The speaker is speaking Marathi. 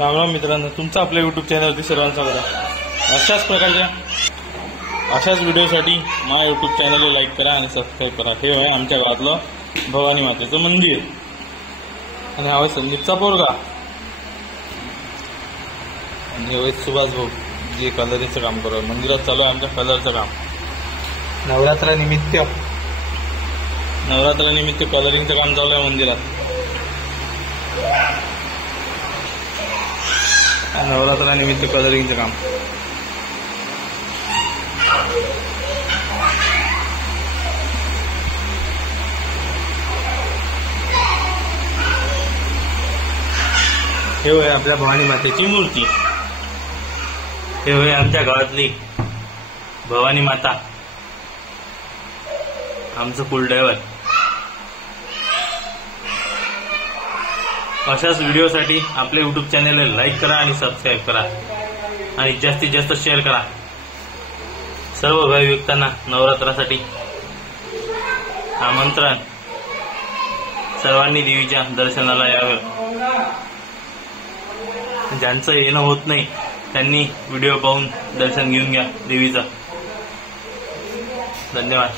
राम राम मित्रांनो, तुमचं आपल्या यूट्यूब चॅनलवरती सर्वांचं स्वागत आहे। अशाच प्रकारच्या अशाच व्हिडिओसाठी माझ्या यूट्यूब चॅनलला लाईक करा आणि सबस्क्राईब करा। हे आहे आमच्या गावातलं भवानी मातेचं मंदिर आणि हा आहे संदीपचा पोरगा आणि हे सुभाष भाऊ जे कलरीचं काम करतो। मंदिरात चालू आहे आमच्या कलरचं काम। नवरात्रानिमित्त कलरिंगचं काम चालू आहे मंदिरात। नवरात्रानिमित्त कलरिंगचं काम। हे होय आपल्या भवानी मातेची मूर्ती। हे होय आमच्या गावातली भवानी माता, आमचं कुलदैवत। अशाच व्हिडिओसाठी आपल्या यूट्यूब चॅनलला लाईक करा आणि सबस्क्राईब करा आणि जास्तीत जास्त शेअर करा। सर्व भाविकांना नवरात्रासाठी आमंत्रण। सर्वांनी देवीच्या दर्शनाला यावे। ज्यांचं येणं होत नाही त्यांनी व्हिडिओ पाहून दर्शन घेऊन घ्या देवीचं। धन्यवाद।